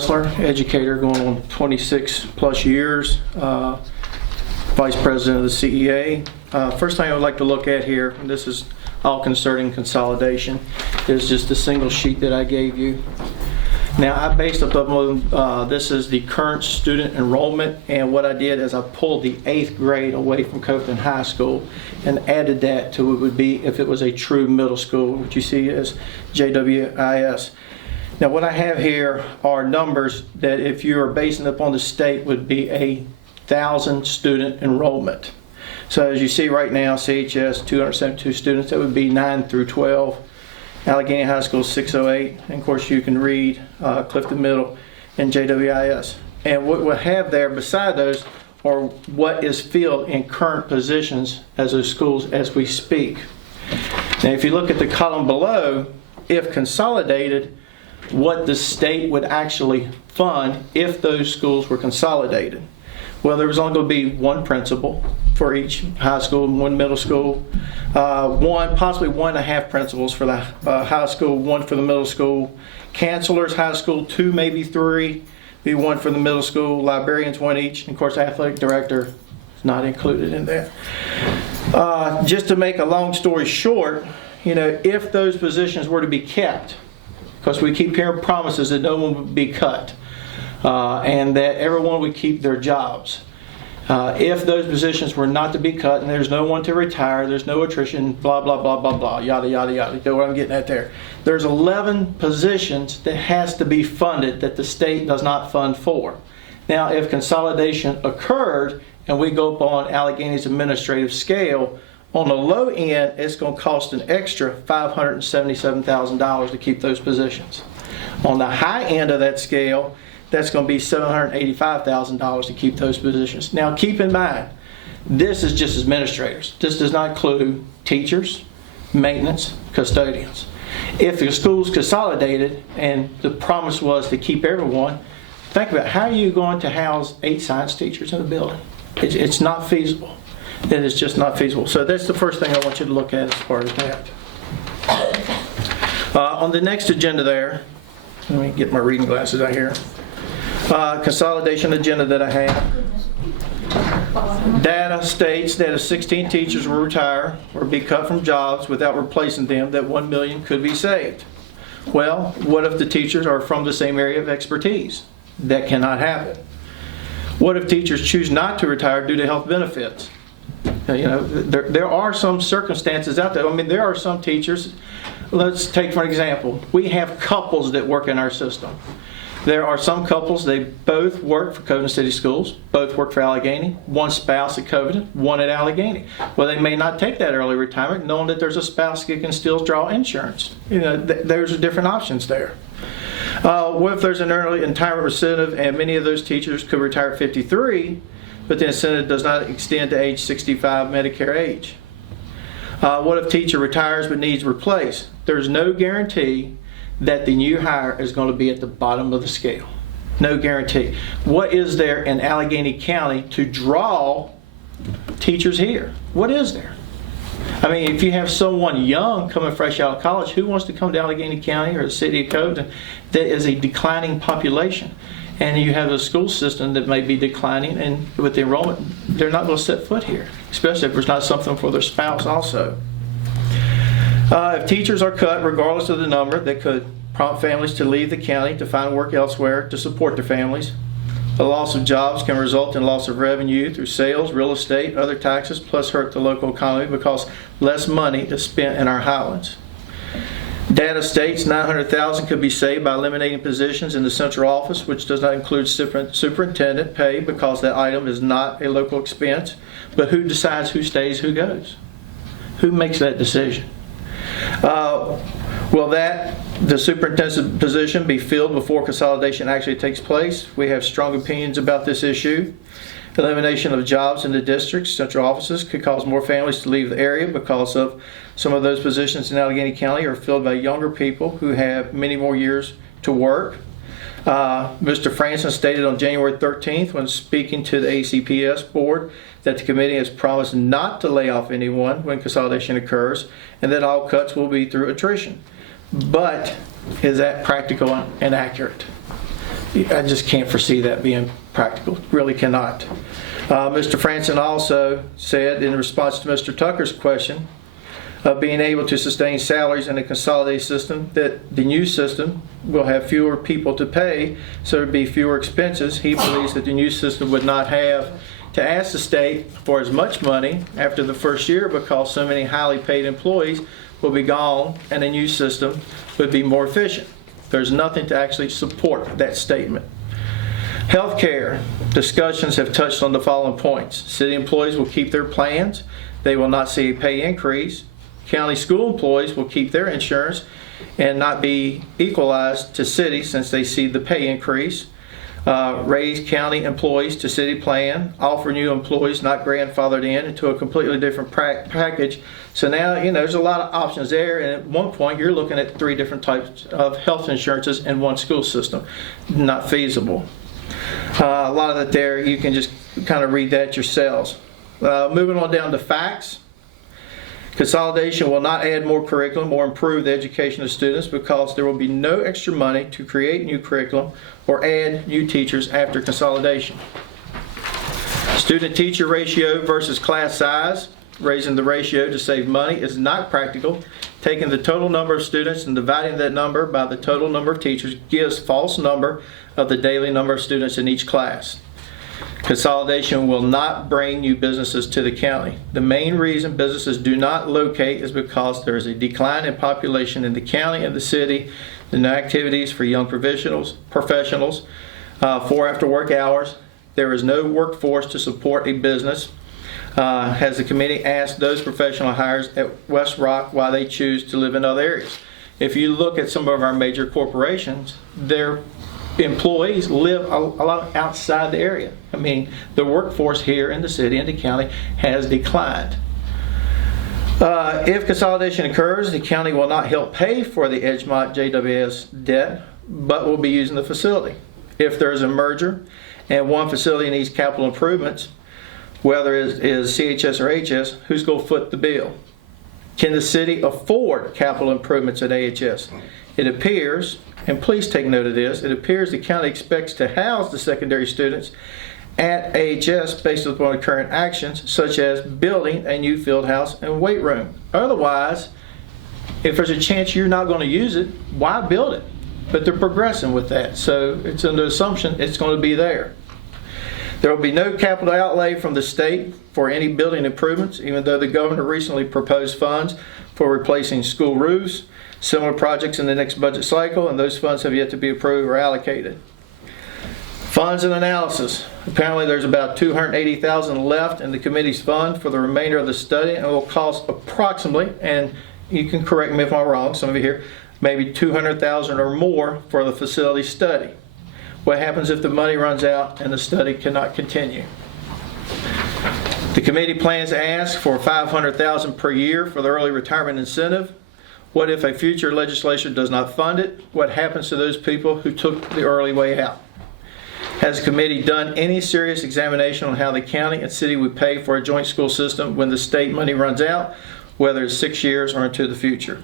Dressler, educator going on 26 plus years, vice president of the CEA. First thing I would like to look at here, and this is all concerning consolidation, is just a single sheet that I gave you. Now I based up on, this is the current student enrollment, and what I did is I pulled the 8th grade away from Covington High School and added that to what it would be if it was a true middle school, which you see as JWIS. Now what I have here are numbers that if you are basing upon the state would be 1,000 student enrollment. So as you see right now, CHS 272 students, that would be 9 through 12. Allegheny High School 608, and of course you can read Clifton Middle and JWIS. And what we'll have there beside those are what is filled in current positions as those schools as we speak. Now if you look at the column below, if consolidated, what the state would actually fund if those schools were consolidated. Well, there was only going to be one principal for each high school and one middle school, possibly 1.5 principals for the high school, one for the middle school, counselors, high school, 2, maybe 3, be one for the middle school, librarians, 1 each, and of course athletic director is not included in that. Just to make a long story short, you know, if those positions were to be kept, because we keep hearing promises that no one would be cut, and that everyone would keep their jobs. If those positions were not to be cut and there's no one to retire, there's no attrition, blah, blah, blah, blah, blah, yada, yada, yada. You know what I'm getting at there? There's 11 positions that has to be funded that the state does not fund for. Now, if consolidation occurred and we go up on Allegheny's administrative scale, on the low end, it's going to cost an extra $577,000 to keep those positions. On the high end of that scale, that's going to be $785,000 to keep those positions. Now keep in mind, this is just administrators. This does not include teachers, maintenance, custodians. If the school's consolidated and the promise was to keep everyone, think about how are you going to house 8 science teachers in a building? It's not feasible. It is just not feasible. So that's the first thing I want you to look at as far as that. On the next agenda there, let me get my reading glasses out here. Consolidation agenda that I have. Data states that if 16 teachers will retire or be cut from jobs without replacing them, that $1 million could be saved. Well, what if the teachers are from the same area of expertise? That cannot happen. What if teachers choose not to retire due to health benefits? You know, there are some circumstances out there. I mean, there are some teachers. Let's take for example, we have couples that work in our system. There are some couples, they both work for Covington City Schools, both work for Allegheny, one spouse at Covington, one at Allegheny. Well, they may not take that early retirement knowing that there's a spouse that can still draw insurance. You know, there's different options there. What if there's an early retirement incentive and many of those teachers could retire at 53, but the incentive does not extend to age 65 Medicare age? What if teacher retires but needs replaced? There's no guarantee that the new hire is going to be at the bottom of the scale. No guarantee. What is there in Allegheny County to draw teachers here? What is there? I mean, if you have someone young coming fresh out of college, who wants to come to Allegheny County or the city of Covington that is a declining population? And you have a school system that may be declining, and with the enrollment, they're not going to set foot here, especially if there's not something for their spouse also. If teachers are cut, regardless of the number, that could prompt families to leave the county to find work elsewhere to support their families. The loss of jobs can result in loss of revenue through sales, real estate, other taxes, plus hurt the local economy because less money is spent in our highlands. Data states $900,000 could be saved by eliminating positions in the central office, which does not include superintendent pay because that item is not a local expense. But who decides who stays, who goes? Who makes that decision? Will the superintendent's position be filled before consolidation actually takes place? We have strong opinions about this issue. Elimination of jobs in the district's central offices could cause more families to leave the area because of some of those positions in Allegheny County are filled by younger people who have many more years to work. Mr. Franson stated on January 13th when speaking to the ACPS board that the committee has promised not to lay off anyone when consolidation occurs and that all cuts will be through attrition. But is that practical and accurate? I just can't foresee that being practical, really cannot. Mr. Franson also said in response to Mr. Tucker's question of being able to sustain salaries in a consolidated system, that the new system will have fewer people to pay, so there would be fewer expenses. He believes that the new system would not have to ask the state for as much money after the first year because so many highly paid employees will be gone and the new system would be more efficient. There's nothing to actually support that statement. Healthcare discussions have touched on the following points. City employees will keep their plans. They will not see a pay increase. County school employees will keep their insurance and not be equalized to city since they see the pay increase. Raise county employees to city plan. Offer new employees not grandfathered in into a completely different package. So now, there's a lot of options there, and at one point you're looking at 3 different types of health insurances in one school system. Not feasible. A lot of that there, you can just kind of read that yourselves. Moving on down to facts. Consolidation will not add more curriculum or improve the education of students because there will be no extra money to create new curriculum or add new teachers after consolidation. Student-teacher ratio versus class size. Raising the ratio to save money is not practical. Taking the total number of students and dividing that number by the total number of teachers gives false number of the daily number of students in each class. Consolidation will not bring new businesses to the county. The main reason businesses do not locate is because there is a decline in population in the county and the city. The no activities for young professionals, 4 after work hours. There is no workforce to support a business. Has the committee asked those professional hires at West Rock why they choose to live in other areas? If you look at some of our major corporations, their employees live a lot outside the area. I mean, the workforce here in the city and the county has declined. If consolidation occurs, the county will not help pay for the Edgemont JWS debt, but will be using the facility. If there is a merger and one facility needs capital improvements, whether it is CHS or HS, who's going to foot the bill? Can the city afford capital improvements at AHS? It appears, and please take note of this, it appears the county expects to house the secondary students at AHS based upon current actions, such as building a new field house and weight room. Otherwise, if there's a chance you're not going to use it, why build it? But they're progressing with that, so it's under assumption it's going to be there. There will be no capital outlay from the state for any building improvements, even though the governor recently proposed funds for replacing school roofs, similar projects in the next budget cycle, and those funds have yet to be approved or allocated. Funds and analysis. Apparently there's about $280,000 left in the committee's fund for the remainder of the study, and it will cost approximately, and you can correct me if I'm wrong, some of you here, maybe $200,000 or more for the facility study. What happens if the money runs out and the study cannot continue? The committee plans to ask for $500,000 per year for the early retirement incentive. What if a future legislature does not fund it? What happens to those people who took the early way out? Has the committee done any serious examination on how the county and city would pay for a joint school system when the state money runs out, whether it's 6 years or into the future?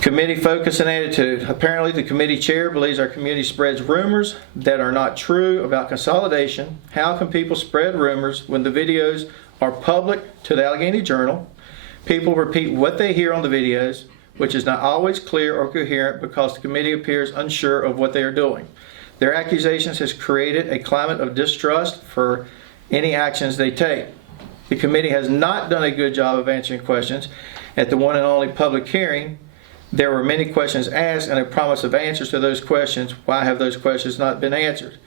Committee focus and attitude. Apparently the committee chair believes our community spreads rumors that are not true about consolidation. How can people spread rumors when the videos are public to the Allegheny Journal? People repeat what they hear on the videos, which is not always clear or coherent because the committee appears unsure of what they are doing. Their accusations has created a climate of distrust for any actions they take. The committee has not done a good job of answering questions. At the one and only public hearing, there were many questions asked and a promise of answers to those questions. Why have those questions not been answered?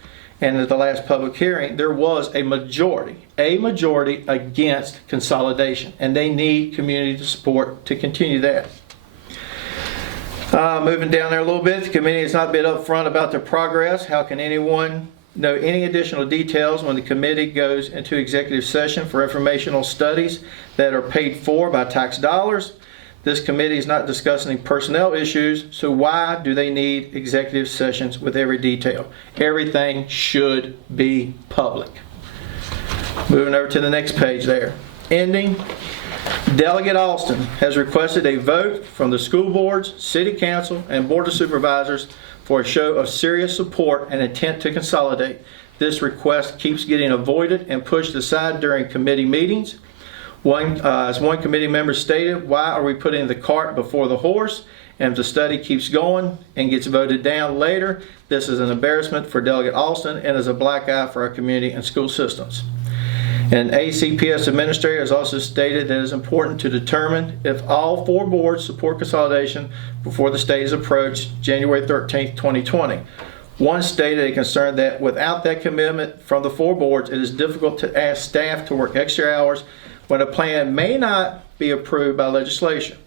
And at the last public hearing, there was a majority against consolidation, and they need community support to continue that. Moving down there a little bit, the committee has not been upfront about their progress. How can anyone know any additional details when the committee goes into executive session for informational studies that are paid for by tax dollars? This committee is not discussing personnel issues, so why do they need executive sessions with every detail? Everything should be public. Moving over to the next page there. Ending. Delegate Alston has requested a vote from the school boards, city council, and board of supervisors for a show of serious support and intent to consolidate. This request keeps getting avoided and pushed aside during committee meetings. As one committee member stated, why are we putting the cart before the horse? And if the study keeps going and gets voted down later, this is an embarrassment for Delegate Alston and is a black eye for our community and school systems. And ACPS administrator has also stated that it is important to determine if all 4 boards support consolidation before the state is approached January 13th, 2020. One stated a concern that without that commitment from the 4 boards, it is difficult to ask staff to work extra hours when a plan may not be approved by legislation.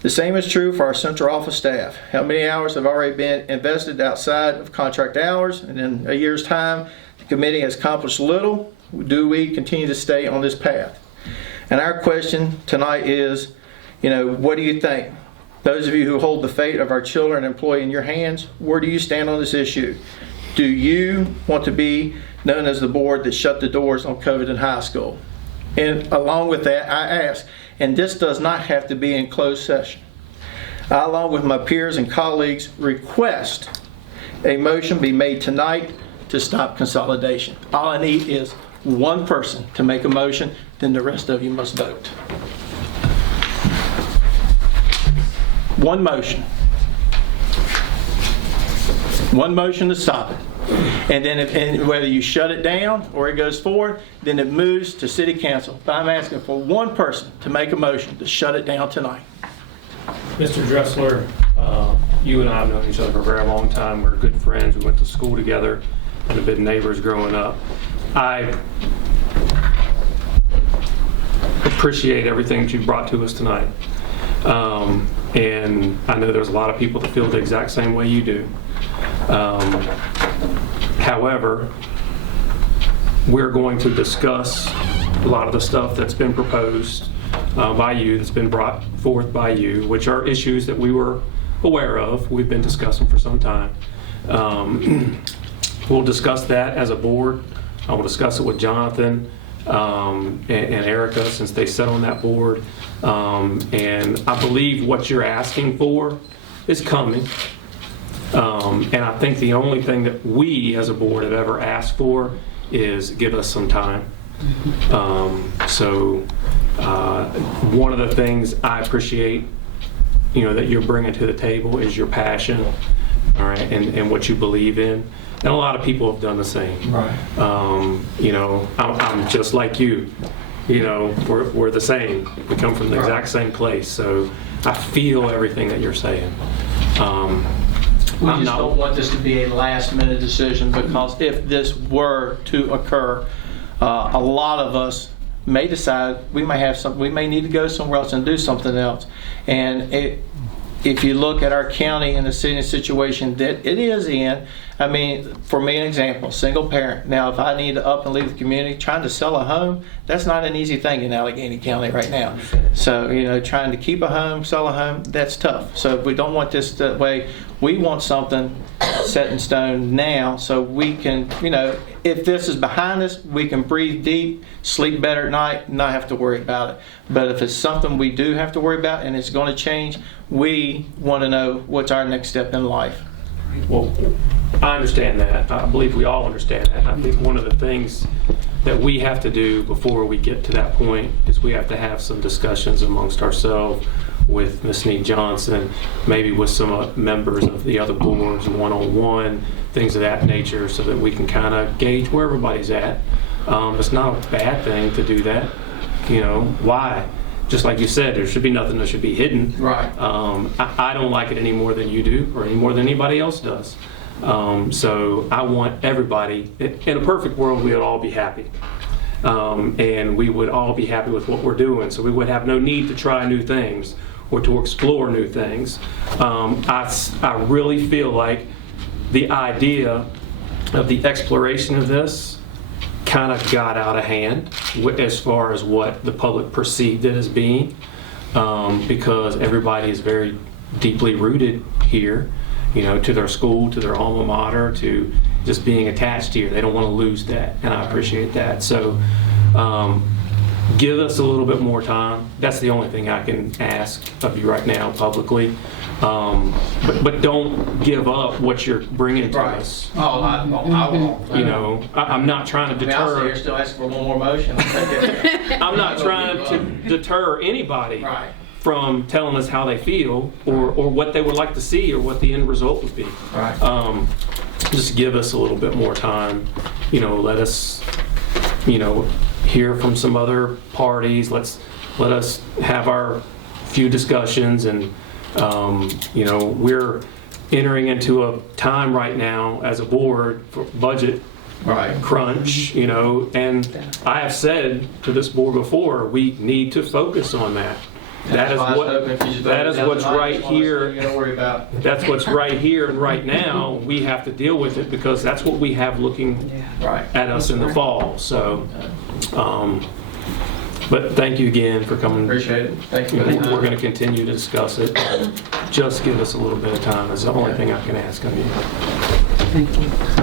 The same is true for our central office staff. How many hours have already been invested outside of contract hours? And in a year's time, the committee has accomplished little. Do we continue to stay on this path? And our question tonight is, what do you think? Those of you who hold the fate of our children and employee in your hands, where do you stand on this issue? Do you want to be known as the board that shut the doors on Covington High School? And along with that, I ask, and this does not have to be in closed session, I, along with my peers and colleagues, request a motion be made tonight to stop consolidation. All I need is one person to make a motion, then the rest of you must vote. One motion. One motion to stop it. And then and whether you shut it down or it goes forward, then it moves to City Council. But I'm asking for one person to make a motion to shut it down tonight. Mr. Dressler, you and I have known each other for a very long time. We're good friends. We went to school together and have been neighbors growing up. I appreciate everything that you brought to us tonight. And I know there's a lot of people that feel the exact same way you do. However, we're going to discuss a lot of the stuff that's been proposed by you, that's been brought forth by you, which are issues that we were aware of, we've been discussing for some time. We'll discuss that as a board. I will discuss it with Jonathan and Erica, since they sit on that board. And I believe what you're asking for is coming. And I think the only thing that we as a board have ever asked for is give us some time. One of the things I appreciate, that you're bringing to the table is your passion, all right, and what you believe in. And a lot of people have done the same. Right. I'm just like you. We're the same. We come from the exact same place. So I feel everything that you're saying. We just don't want this to be a last-minute decision, because if this were to occur, a lot of us may decide we may need to go somewhere else and do something else. And if you look at our county and the city situation that it is in, I mean, for me, an example, single parent. Now, if I need to up and leave the community, trying to sell a home, that's not an easy thing in Allegheny County right now. So, trying to keep a home, sell a home, that's tough. So we don't want this that way. We want something set in stone now, so we can, if this is behind us, we can breathe deep, sleep better at night, not have to worry about it. But if it's something we do have to worry about and it's going to change, we want to know what's our next step in life. Well, I understand that. I believe we all understand that. I think one of the things that we have to do before we get to that point is we have to have some discussions amongst ourselves with Ms. Snead Johnson, maybe with some members of the other boards, one-on-one, things of that nature, so that we can kind of gauge where everybody's at. It's not a bad thing to do that. Why? Just like you said, there should be nothing that should be hidden. Right. I don't like it any more than you do, or any more than anybody else does. So I want everybody, in a perfect world, we would all be happy. And we would all be happy with what we're doing. So we would have no need to try new things or to explore new things. I really feel like the idea of the exploration of this kind of got out of hand as far as what the public perceived it as being, because everybody is very deeply rooted here, to their school, to their alma mater, to just being attached here. They don't want to lose that, and I appreciate that. So give us a little bit more time. That's the only thing I can ask of you right now publicly. But don't give up what you're bringing to us. Oh, I won't. You know, I'm not trying to I'll sit here deter. still asking for one more motion. I'm not trying to deter anybody Right. from telling us how they feel or what they would like to see or what the end result would be. Right. Just give us a little bit more time. You know, let us, you know, hear from some other parties. Let us have our few discussions, and you know, we're entering into a time right now as a board for budget Right. crunch, you know, and I have said to this board before, we need to focus on that. That is what's right here. You don't worry about. That's what's right here and right now. We have to deal with it because that's what we have looking Right. at us in the fall. So, but thank you again for coming. Appreciate it. Thank you. We're going to continue to discuss it. Just give us a little bit of time is the only thing I can ask of you. Thank you.